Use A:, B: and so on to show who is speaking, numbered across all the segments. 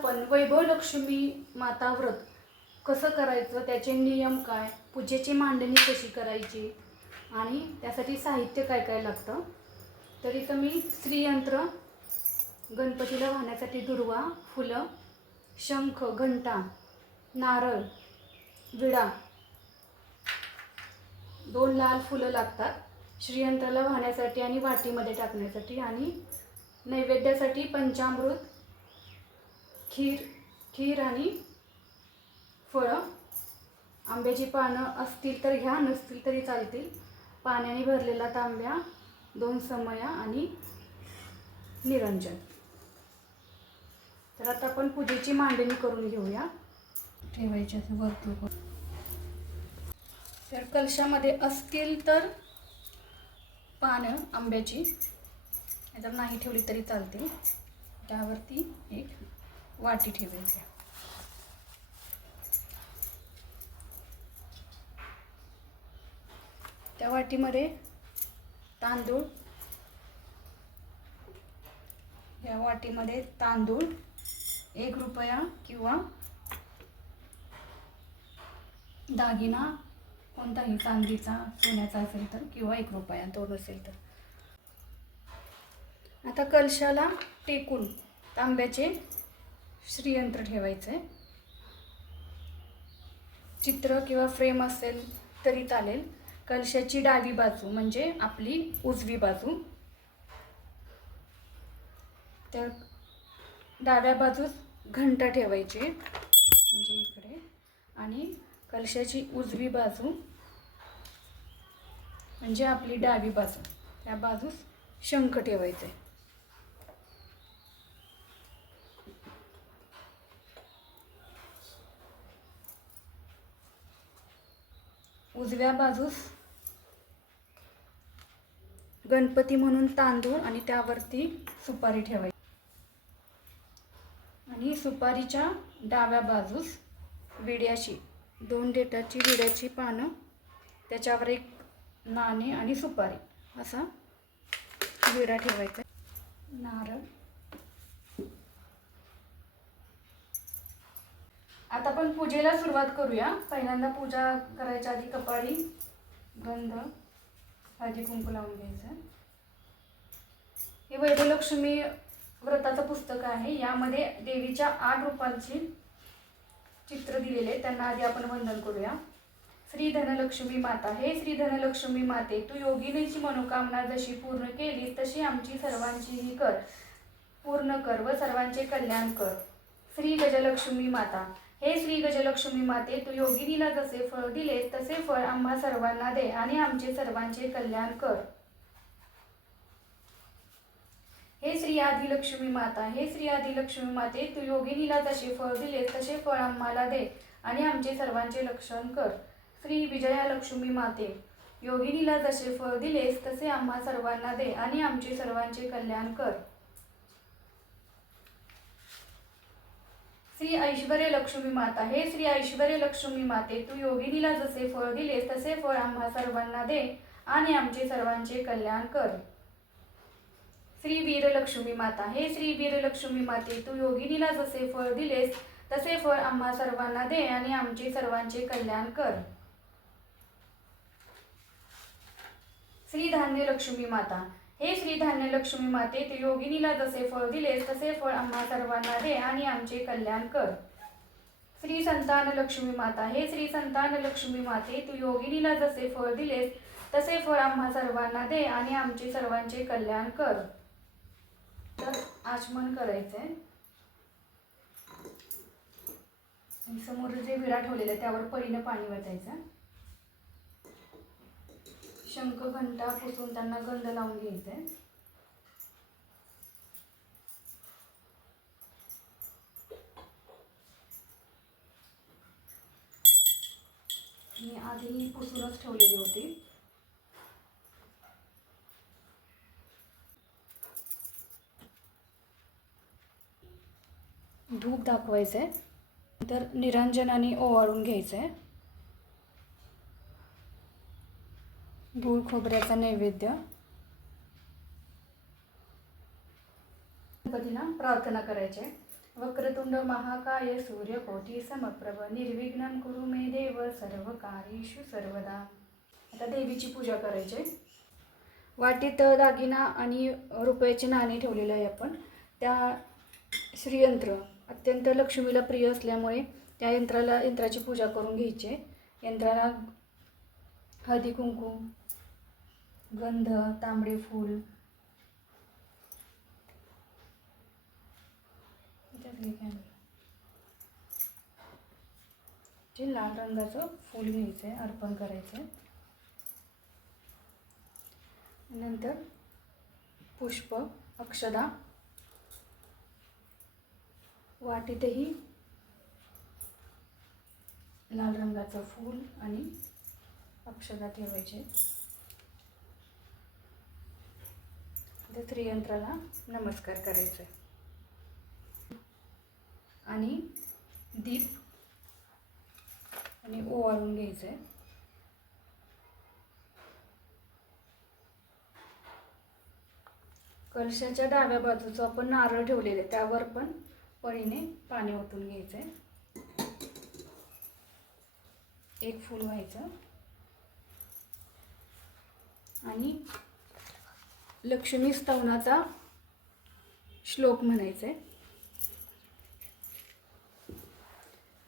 A: आपण वैभव लक्ष्मी माता व्रत कसं करायचं त्याचे नियम काय पूजेची मांडणी कशी करायची आणि त्यासाठी साहित्य काय काय लागतं तर इथं मी श्रीयंत्र गणपतीला वाहण्यासाठी दुर्वा फुलं शंख घंटा नारळ विडा दोन लाल फुलं लागतात श्रीयंत्राला वाहण्यासाठी आणि वाटीमध्ये टाकण्यासाठी आणि नैवेद्यासाठी पंचामृत खीर खीर आणि फळं. आंब्याची पानं असतील तर घ्या नसतील तरी चालतील. पाण्याने भरलेला तांब्या दोन समया आणि निरंजन. तर आता आपण पूजेची मांडणी करून घेऊया. ठेवायची असं करून. तर कलशामध्ये असतील तर पानं आंब्याची. जर नाही ठेवली तरी चालते त्यावरती एक वाटी ठेवायची. त्या वाटीमध्ये तांदूळ या वाटीमध्ये तांदूळ एक रुपया किंवा दागिना कोणताही चांदीचा सोन्याचा असेल तर किंवा एक रुपया दोन असेल तर. आता कलशाला टेकून तांब्याचे श्रीयंत्र ठेवायचं आहे चित्र किंवा फ्रेम असेल तरी चालेल. कलशाची डावी बाजू म्हणजे आपली उजवी बाजू. तर डाव्या बाजूस घंटा ठेवायची. म्हणजे इकडे. आणि कलशाची उजवी बाजू. म्हणजे आपली डावी बाजू. त्या बाजूस शंख ठेवायचे. उजव्या बाजूस गणपती म्हणून तांदूळ आणि त्यावरती सुपारी ठेवायची. आणि सुपारीच्या डाव्या बाजूस विड्याची दोन डेटाची विड्याची पानं त्याच्यावर एक नाणे आणि सुपारी असा विडा ठेवायचा. नारळ. आता आपण पूजेला सुरुवात करूया. पहिल्यांदा पूजा करायच्या आधी कपाळी गंध हळदी कुंकू लावून घ्यायचं. हे वैभलक्ष्मी व्रताचं पुस्तक आहे. यामध्ये देवीच्या आठ रूपांची चित्र दिलेले त्यांना आधी आपण वंदन करूया. श्री धनलक्ष्मी माता हे श्री धनलक्ष्मी माते तू योगिनीची मनोकामना जशी पूर्ण केली तशी आमची सर्वांचीही कर. पूर्ण कर व सर्वांचे कल्याण कर. श्री गजलक्ष्मी माता हे श्री गजलक्ष्मी माते तू योगिनीला जसे फळ दिलेस तसे फळ आम्हा सर्वांना दे आणि आमचे सर्वांचे कल्याण कर. हे श्री आदिलक्ष्मी माता हे श्री आदिलक्ष्मी माते तू योगिनीला जसे फळ दिलेस तसे फळ आम्हाला दे आणि आमचे सर्वांचे रक्षण कर. श्री विजयालक्ष्मी माते योगिनीला जसे फळ दिलेस तसे आम्हा सर्वांना दे आणि आमचे सर्वांचे कल्याण कर. श्री ऐश्वर्य लक्ष्मी माता. हे श्री ऐश्वर्य लक्ष्मी माते तू योगिनीला जसे फळ दिलेस तसे फळ आम्हा सर्वांना दे आणि आमचे सर्वांचे कल्याण कर. श्री वीरलक्ष्मी माता. हे श्री वीरलक्ष्मी माते तू योगिनीला जसे फळ दिलेस तसे फळ आम्हा सर्वांना दे आणि आमचे सर्वांचे कल्याण कर. श्री धान्य लक्ष्मी माता. हे श्री धान्य लक्ष्मी माते तू योगिनीला जसे फळ दिलेस तसे फळ आम्हा सर्वांना दे आणि आमचे कल्याण कर. श्री संतान लक्ष्मी माता हे श्री संतान लक्ष्मी माते तू योगिनीला जसे फळ दिलेस तसे फळ आम्हा सर्वांना दे आणि आमचे सर्वांचे कल्याण कर. तर आचमन करायचंय. समोर जे विरा ठेवलेलं आहे त्यावर परीनं पाणी वाचायचं शंख घंटा पुसून त्यांना गंध लावून घ्यायचंय मी आधी पुसूनच ठेवलेली होती. धूप दाखवायचं आहे तर निरंजनाने ओवाळून घ्यायचं. आहे गूळ खोबऱ्याचा नैवेद्य. गणपतीला प्रार्थना करायचे. वक्रतुंड महाकाय सूर्यकोटी समप्रभ निर्विघ्न कुरु मे देव सर्व कार्येषु सर्वदा. आता देवीची पूजा करायची. वाटीत दागिना आणि रुपयाचे नाणे ठेवलेले आहे आपण. त्या श्रीयंत्र अत्यंत लक्ष्मीला प्रिय असल्यामुळे त्या यंत्राला यंत्राची पूजा करून घ्यायची. यंत्राला हळदी कुंकू गंध तांबडे फूल. जे लाल रंगाचं फूल घ्यायचं आहे अर्पण करायचं आहे. नंतर पुष्प अक्षदा. वाटीतही लाल रंगाचं फूल आणि अक्षदा ठेवायचे. त्या नमस्कार करायचा आहे आणि दीप आणि ओवाळून घ्यायचं आहे कलशाच्या डाव्या बाजूचं आपण नारळ ठेवलेले त्यावर पण पळीने पाणी ओतून घ्यायचं आहे एक फूल व्हायचं. आणि लक्ष्मी स्तवनाचा श्लोक म्हणायचा आहे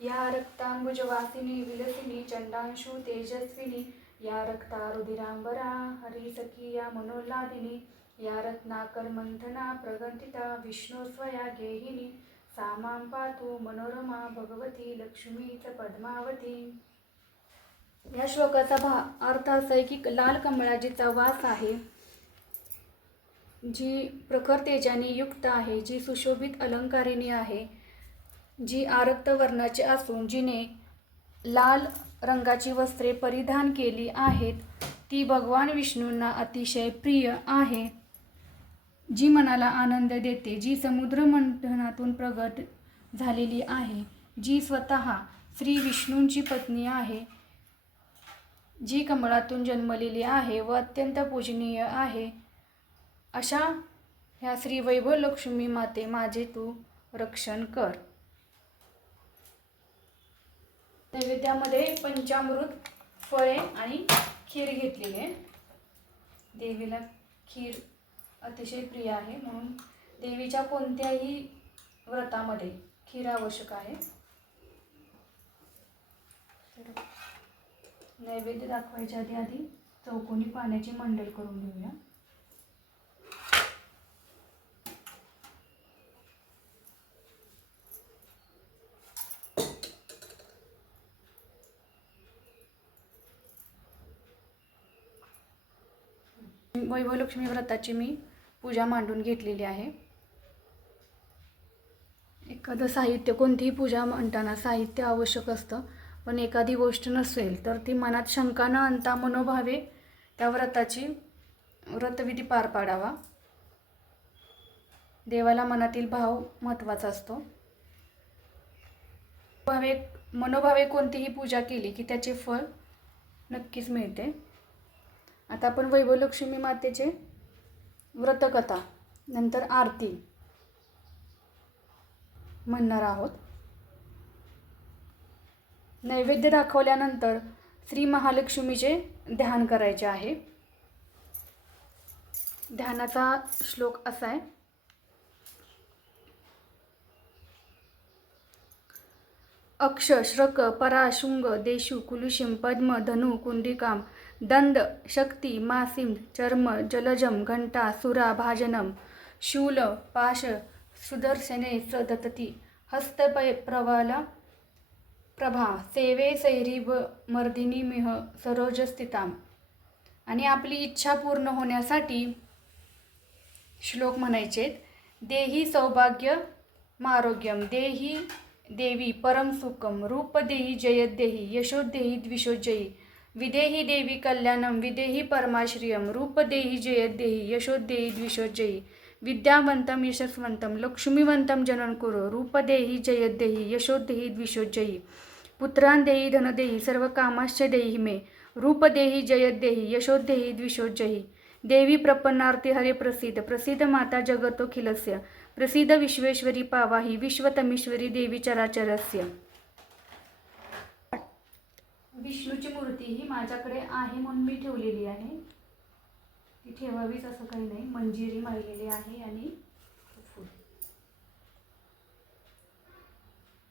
A: या रक्तांबुजवासिनी विलसिनी चंडांशु तेजस्विनी या रक्ता रुधिरांबरा हरिसखी या मनोल्लादिनी या रत्नाकर मंथना प्रगंठिता विष्णुस्वया गेहिनी सामां पातु मनोरमा भगवती लक्ष्मीच पद्मावती. या श्लोकाचा भा अर्थ असा आहे की लाल कमळाजीचा वास आहे. जी प्रखर तेजाने युक्त आहे जी सुशोभित अलंकारिणी आहे जी आरक्त वर्णाची असून जिने लाल रंगाची वस्त्रे परिधान केली आहेत ती भगवान विष्णूंना अतिशय प्रिय आहे जी मनाला आनंद देते जी समुद्र मंथनातून प्रगट झालेली आहे जी स्वतः श्री विष्णूंची पत्नी आहे जी कमळातून जन्मलेली आहे व अत्यंत पूजनीय आहे. अशा ह्या श्री वैभव लक्ष्मी माते माझे तू रक्षण कर. नैवेद्यामध्ये पंचामृत फळे आणि खीर घेतलेली आहे. देवीला खीर अतिशय प्रिय आहे म्हणून देवीच्या कोणत्याही व्रतामध्ये खीर आवश्यक आहे. नैवेद्य दाखवायच्या आधी आधी चौकोनी पाण्याची मंडळ करून घेऊया. वैभवलक्ष्मी व्रताची मी पूजा मांडून घेतलेली आहे. एखादं साहित्य कोणतीही पूजा म्हणताना साहित्य आवश्यक असतं पण एखादी गोष्ट नसेल तर ती मनात शंका न आणता मनोभावे त्या व्रताची व्रतविधी पार पाडावा. देवाला मनातील भाव महत्त्वाचा असतो. भावे मनोभावे कोणतीही पूजा केली की त्याचे फळ नक्कीच मिळते. आता आपण वैभवलक्ष्मी मातेचे व्रतकथा नंतर आरती म्हणणार आहोत. नैवेद्य दाखवल्यानंतर श्री महालक्ष्मीचे ध्यान करायचे आहे. ध्यानाचा श्लोक असा आहे. अक्ष श्रक पराशुंग देशु कुलुषिम पद्म धनु कुंडिकाम दंद शक्ती मासिम चर्म जलजम घंटा सुरा भाजनम शूल पाश सुदर्शने सदतती हस्तपय प्रवाला प्रभा सेवे सैरीब मर्दिनी मिह सरोज स्थिताम. आणि आपली इच्छा पूर्ण होण्यासाठी श्लोक म्हणायचेत देही सौभाग्य मारोग्यम देही देवी परम सुखम रूप देही जयत देही यशोदेही द्विषोजयी विदेही देवी कल्याणम विदेही परमाश्रियम रूप देही जयत यशोदेही द्विशोजयी विद्यावंतम यशस्वंतम लक्ष्मीवंतम जनन कुरो रूपदेही जयदेही यशोदेही द्विशोजयी पुत्रांदेही धनदेही सर्व कामाश्च देही मे। रूपदेही जयदेही यशोदेही द्विशोजयी देवी प्रपन्नार्थी हरे प्रसिद्ध प्रसिद्ध माता जगतोखिलस्य प्रसिद्ध विश्वेश्वरी पावाही विश्वतमेश्वरी देवी चराचरस्य। विष्णूची मूर्ती ही माझ्याकडे आहे म्हणून मी ठेवलेली आहे. ती ठेवावीच असं काही नाही. मंजिरी मारलेली आहे आणि फूल.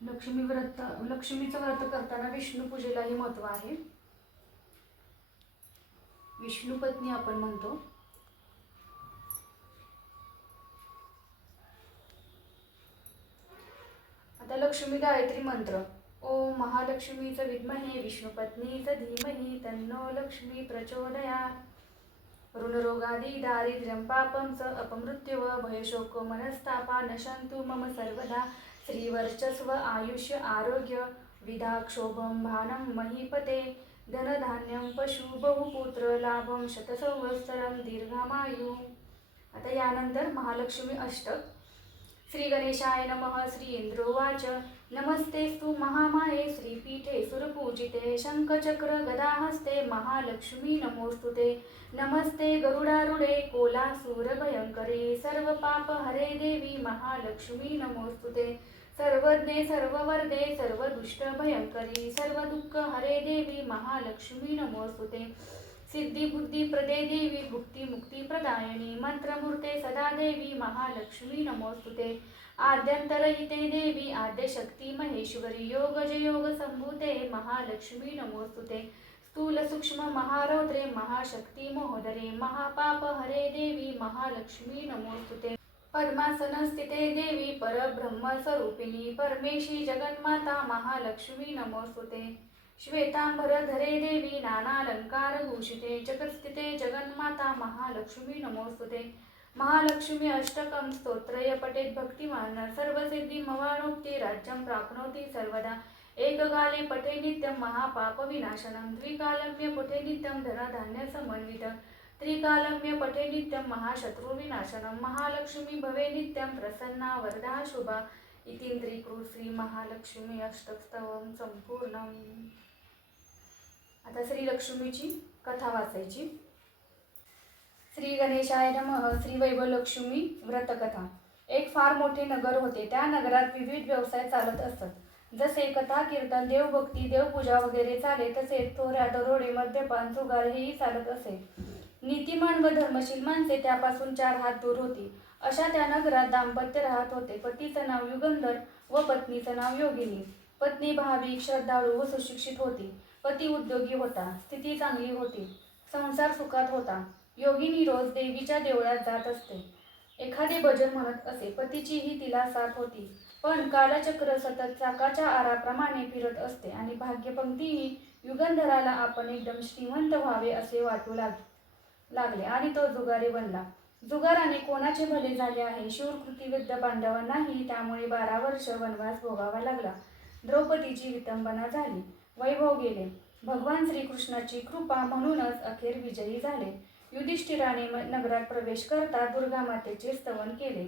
A: लक्ष्मी व्रत लक्ष्मीचं व्रत करताना विष्णू पूजेलाही महत्त्व आहे. विष्णू पत्नी आपण म्हणतो. आता लक्ष्मी गायत्री मंत्र. ओम महालक्ष्मीच विद्महे विष्णुपत्नीच धीमहि तन्नो लक्ष्मी प्रचोदयात्। ऋणरोगादी दारिद्र्यं पापं च अपमृत्युव भयशोको मनस्तापा नशन्तु मम सर्वदा। श्रीवर्चस्व आयुष्य आरोग्य विधाक्षोभं भानं महीपते। धनधान्यं पशु बहुपुत्र लाभं शतसंवत्सरं दीर्घामायु। आता यानंतर महालक्ष्मी अष्टक श्री गणेशाय नमः श्री इंद्रोवाच. नमस्तेस्तु महामाये श्रीपीठे सुरपूजिते शङ्खचक्र गदाहस्ते महालक्ष्मी नमोस्तुते नमस्ते गरुडारुडे कोलासूरभयङ्करे सर्वपापहरे देवी महालक्ष्मी नमोस्तुते सर्वज्ञे सर्ववर्दे सर्वदुष्टभयङ्करी सर्वदुःखहरे देवी महालक्ष्मी सिद्धी बुद्धी प्रदे देवी भुक्तिमुक्तिप्रदायिनी मंत्रमूर्ते सदा देवी महालक्ष्मी नमोस्तुते। आद्यन्तरहिते देवी आद्यशक्ती महेश्वरी योगजयोग संभूते महालक्ष्मी नमोस्तुते। स्थूल सूक्ष्म महारौद्रे महाशक्ती महोदरे महापाप हरे देवी महालक्ष्मी नमोस्तुते। पद्मासनस्थिते देवी परब्रह्मस्वरूपिणी परमेशी जगन्माता महालक्ष्मी नमोस्तुते। श्वेतांबरधरे देवी नानालंकार भूषिते जगत्स्थिते जगन्माता महालक्ष्मी नमोस्तुते। महालक्ष्मी अष्टकं स्तोत्रय पठेत् भक्तिमान सर्वसिद्धी मवानोक्ती राज्यं प्राप्नोती सर्वदा। एककाले पठे नित्यं महापापविनाशनं द्विकालम्य पठे नित्यं धनधान्यसमन्वित। त्रिकालम्य पठे नित्यं महाशत्रुविनाशनं महालक्ष्मी भवे नित्यं प्रसन्ना वरदा शुभा। इतींद्रीकृ श्रीमहालक्ष्मी अष्टस्तवं सम्पूर्णम्। आता श्री लक्ष्मीची कथा वाचायची. श्री गणेशाय नमः श्री वैभवलक्ष्मी व्रतकथा. एक फार मोठे नगर होते. त्या नगरात विविध व्यवसाय चालत असत. जसे कथा कीर्तन देवभक्ती देवपूजा वगैरे चाले तसे थोड्या दरोडे मद्यपान जुगार हेही चालत असे. नीतिमान व धर्मशील माणसे त्यापासून चार हात दूर होती. अशा त्या नगरात दाम्पत्य राहत होते. पतीचं नाव युगंधर व पत्नीचं नाव योगिनी. पत्नी भाविक श्रद्धाळू व सुशिक्षित होती. पती उद्योगी होता. स्थिती चांगली होती. संसार सुखात होता. योगिनी रोज देवीच्या देवळात जात असते. एखादे भजन म्हणत असे. पतीचीही तिला साथ होती. पण कालचक्र सतत चाकाच्या आराप्रमाणे फिरत असते आणि भाग्यपंक्तीही युगंधराला आपण एकदम श्रीमंत व्हावे असे वाटू लाग लागले आणि तो जुगारी बनला. जुगाराने कोणाचे भले झाले आहे? शूरकृतीविद्ध पांडवांनाही त्यामुळे बारा वर्ष वनवास भोगावा लागला. द्रौपदीची वितंबना झाली. वैभव गेले. भगवान श्रीकृष्णाची कृपा म्हणूनच अखेर विजयी झाले. युधिष्ठिराने नगरात प्रवेश करता दुर्गा मातेचे स्तवन केले.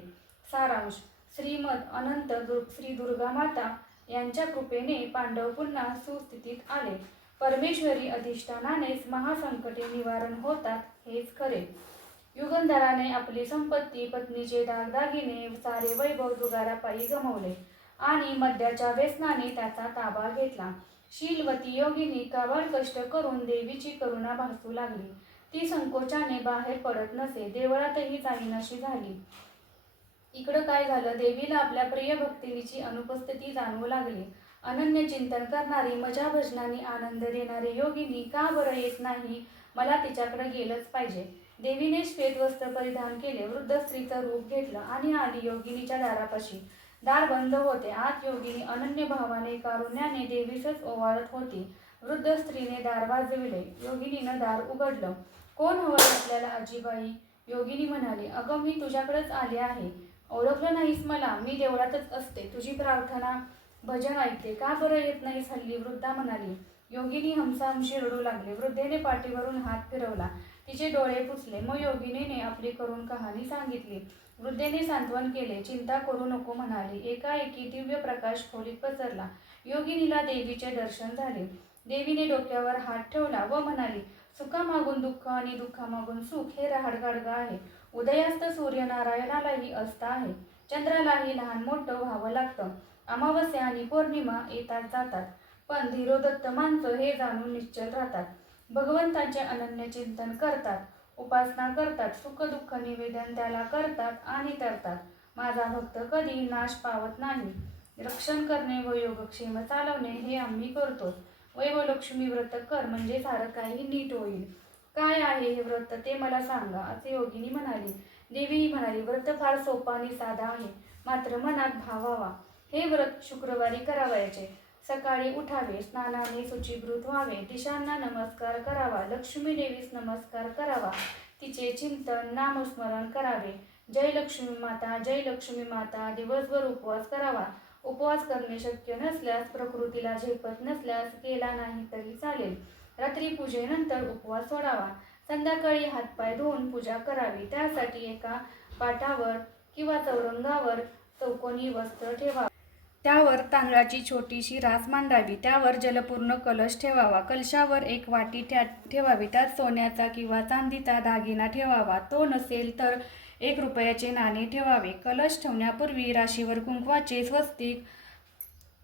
A: सारांश श्रीमद अनंत दुर् श्री दुर्गा माता यांच्या कृपेने पांडव पुन्हा सुस्थितीत आले. परमेश्वरी अधिष्ठानानेच महासंकटे निवारण होतात हेच खरे. युगंधराने आपली संपत्ती पत्नीचे दागदागिने सारे वैभव जुगारापायी गमवले आणि मद्याच्या व्यसनाने त्याचा ताबा घेतला. शीलवती योगिनी काबाड कष्ट करून देवीची करुणा भासू लागली. ती संकोचाने बाहेर पडत नसे देवळातही जाईनाशी झाली. इकडं काय झालं? देवीला आपल्या प्रिय भक्तिनीची अनुपस्थिती जाणवू लागली. अनन्य चिंतन करणारी मजा भजनाने आनंद देणारी योगिनी का बरं येत नाही? मला तिच्याकडे गेलंच पाहिजे. देवीने श्वेत वस्त्र परिधान केले वृद्ध स्त्रीचं रूप घेतलं आणि आली योगिनीच्या दारापाशी. दार बंद होते. आत योगिनी अनन्य भावाने कारुण्याने देवीसच ओवाळत होती. वृद्ध स्त्रीने दार वाजविले. योगिनीनं दार उघडलं. कोण हवं आपल्याला आजीबाई? योगिनी म्हणाली. अगं मी तुझ्याकडेच आले आहे. ओळखलं नाहीस मला. मी देवळातच असते. तुझी प्रार्थना भजन ऐकते. का बरं येत नाहीस हल्ली? वृद्धा म्हणाली. योगिनी हमसाहमशी रडू लागले. वृद्धेने पाठीवरून हात फिरवला. तिचे डोळे पुसले. मग योगिनीने आपली करून कहाणी सांगितली. वृद्धेने सांत्वन केले. चिंता करू नको म्हणाली. एकाएकी दिव्य प्रकाश खोलीत पसरला. योगिनीला देवीचे दर्शन झाले. देवीने डोक्यावर हात ठेवला व म्हणाली सुखामागून दुःख आणि दुःखामागून सुख हे राहाडगाडगा आहे. उदयास्त सूर्यनारायणालाही अस्त आहे. चंद्रालाही लहान मोठं व्हावं लागतं. अमावस्या आणि पौर्णिमा येतात जातात. पण धीरोदत्त माणसं हे जाणून निश्चल राहतात. भगवंताचे अनन्य चिंतन करतात. उपासना करतात सुखदुःख निवेदन त्याला करतात आणि तरतात. माझा भक्त कधी नाश पावत नाही. रक्षण करणे व योगक्षेम चालवणे हे आम्ही करतो. वैभवलक्ष्मी व्रत कर म्हणजे सारं काही नीट होईल. काय आहे हे व्रत ते मला सांगा असे योगिनी म्हणाली. देवीही म्हणाली व्रत फार सोपा आणि साधा आहे. मात्र मनात भावावा हे व्रत शुक्रवारी करावयाचे. सकाळी उठावे स्नानाने शुचिभृत व्हावे. दिशांना नमस्कार करावा. लक्ष्मी देवीस नमस्कार करावा. तिचे चिंतन नामस्मरण करावे. जय लक्ष्मी माता जय लक्ष्मी माता दिवसभर उपवास करावा. उपवास करणे शक्य नसल्यास प्रकृतीला झेपत नसल्यास केला नाही तरी चालेल. रात्री पूजेनंतर उपवास सोडावा. संध्याकाळी हातपाय धुवून पूजा करावी. त्यासाठी एका पाटावर किंवा चौरंगावर चौकोनी वस्त्र ठेवा त्यावर तांदळाची छोटीशी रास मांडावी. त्यावर जलपूर्ण कलश ठेवावा. कलशावर एक वाटी ठ्या ठेवावी. त्यात सोन्याचा किंवा चांदीचा दागिना ठेवावा. तो नसेल तर एक रुपयाचे नाणे ठेवावे. कलश ठेवण्यापूर्वी राशीवर कुंकवाचे स्वस्तिक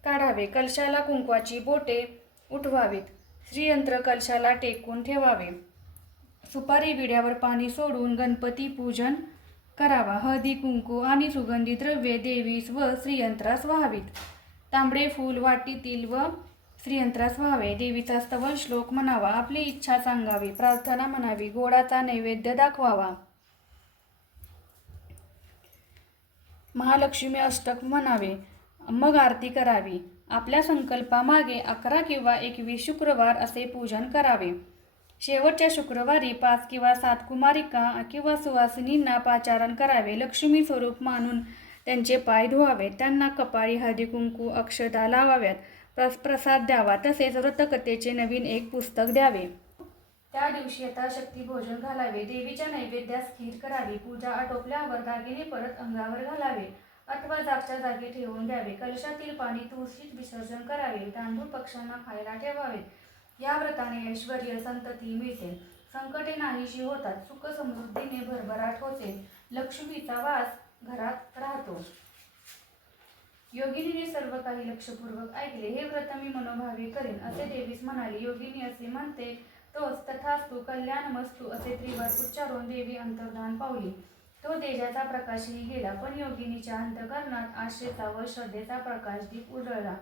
A: काढावे. कलशाला कुंकवाची बोटे उठवावीत. श्रीयंत्र कलशाला टेकून ठेवावे. सुपारी विड्यावर पाणी सोडून गणपती पूजन करावा. हळदी कुंकू आणि सुगंधी द्रव्ये देवीस व श्रीयंत्रास व्हावीत. तांबडे फूल वाटीतील व श्रीयंत्रास व्हावे. देवीचा स्तवन श्लोक म्हणावा. आपली इच्छा सांगावी. प्रार्थना म्हणावी. गोडाचा नैवेद्य दाखवावा. महालक्ष्मी अष्टक म्हणावे. मग आरती करावी. आपल्या संकल्पामागे अकरा किंवा एकवीस शुक्रवार असे पूजन करावे. शेवटच्या शुक्रवारी पाच किंवा सात कुमारिका किंवा सुवासिनींना पाचारण करावे लक्ष्मी स्वरूप मानून त्यांचे पाय धुवावे त्यांना कपाळी हळदी कुंकू अक्षता लावाव्यात प्रस प्रसाद द्यावा तसेच व्रतकथेचे नवीन एक पुस्तक द्यावे. त्या दिवशी यथाशक्ती भोजन घालावे देवीच्या नैवेद्यास खीर करावी पूजा आटोपल्यावर दागिने परत अंगावर घालावे अथवा जागच्या जागी ठेवून द्यावे कलशातील पाणी तुळशीत विसर्जन करावे तांदूळ पक्ष्यांना खायला ठेवावे या व्रताने ऐश्वर्य संतती मिळते. संकटे नाहीशी होतात सुख समृद्धीने भरभराट होते. लक्ष्मीचा वास घरात राहतो. योगिनीने सर्व काही लक्षपूर्वक ऐकले. हे व्रत मी मनोभावी करेन असे देवीस म्हणाली. योगिनी असे म्हणते तोच तथास्तु कल्याणमस्तु असे त्रिवार उच्चारून देवी अंतर्धान पावली. तो तेजाचा प्रकाशही गेला पण योगिनीच्या अंतकरणात आशेचा व श्रद्धेचा प्रकाश दीप उजळला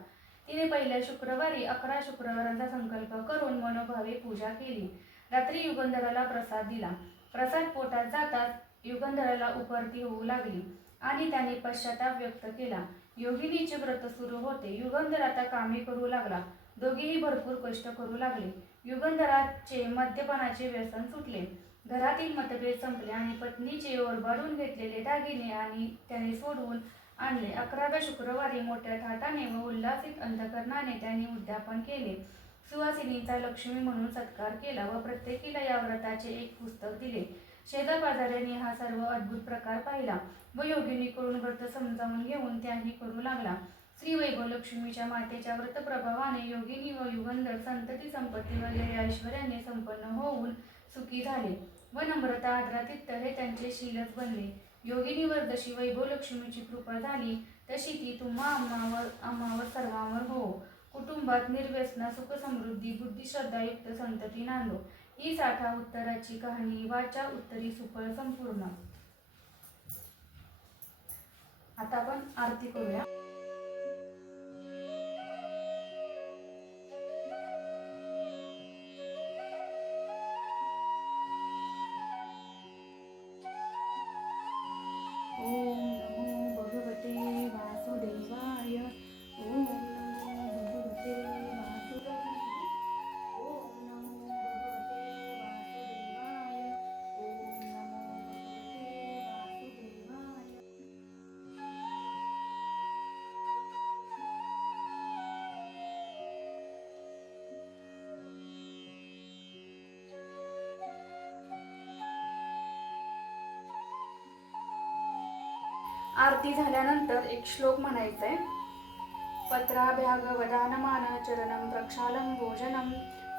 A: तिने पहिल्या शुक्रवारी अकरा शुक्रवारांचा संकल्प करून मनोभावे पूजा केली. रात्री युगंधराला प्रसाद दिला. प्रसाद पोटात जाताच युगंधराला उपरती होऊ लागली आणि त्याने पश्चाताप व्यक्त केला. योगिनीचे व्रत सुरू होते. युगंधर आता कामे करू लागला. दोघेही भरपूर कष्ट करू लागले. युगंधराचे मद्यपानाचे व्यसन सुटले. घरातील मतभेद संपले आणि पत्नीचे ओरबाडून घेतलेले दागिने आणि त्याने सोडून आणले. अकराव्या शुक्रवारी मोठ्या थाटाने व उल्हासित अंतकरणाने त्यांनी उद्यापन केले. सुवासिनीचा लक्ष्मी म्हणून सत्कार केला व प्रत्येकीला या व्रताचे एक पुस्तक दिले. शेजापाजाऱ्यांनी हा सर्व अद्भुत प्रकार पाहिला व योगिनीकडून व्रत समजावून घेऊन त्याही करू लागला. श्री वैभव लक्ष्मीच्या मातेच्या व्रतप्रभावाने योगिनी व युगंधर संतती संपत्ती वगैरे ऐश्वर्याने संपन्न होऊन सुखी झाले व नम्रता आदरातित्य हे त्यांचे शीलच बनले. योगिनीवर जशी वैभव लक्ष्मीची कृपा झाली तशी ती तुम्हा अम्मावर अम्मावर सर्वांवर हो. कुटुंबात निर्व्यसना सुख समृद्धी संतती नांदो. ही साठा उत्तराची कहाणी वाचा उत्तरी सुफळ संपूर्ण. आता आपण आरती करूया. आरती झाल्यानंतर एक श्लोक म्हणायचा आहे पत्राभ्याग वदानमान चरणं प्रक्षालं भोजनं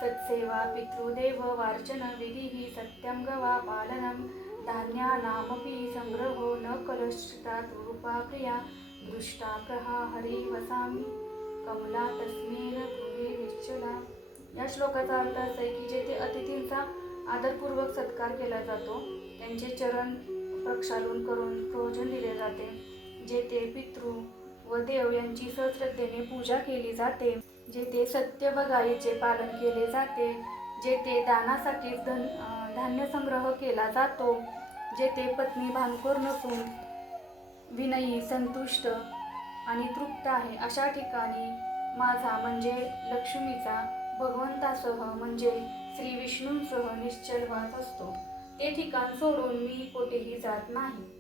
A: तत्सेवा पितृदेव वार्चन विधिः सत्यं गवा पालनं धान्यानामपि संग्रहो न कलश्चितात् रूपा प्रिया दृष्टा प्रहाहरी वसामी कमला तस्मेन गृहे निश्चला. या श्लोकाचा अर्थ असा आहे की जेथे अतिथींचा आदरपूर्वक सत्कार केला जातो त्यांचे चरण प्रक्षालन करून भोजन दिले जाते जेथे पितृ व देव यांची सश्रद्धेने पूजा केली जाते जेथे सत्य व गायीचे पालन केले जाते जेथे दानासाठी धन धान्य संग्रह केला जातो जेथे पत्नी भानखोर नसून विनयी संतुष्ट आणि तृप्त आहे अशा ठिकाणी माझा म्हणजे लक्ष्मीचा भगवंतासह म्हणजे श्री विष्णूंसह निश्चल वास असतो. ते ठिकाण सोडून मी कुठेही जात नाही.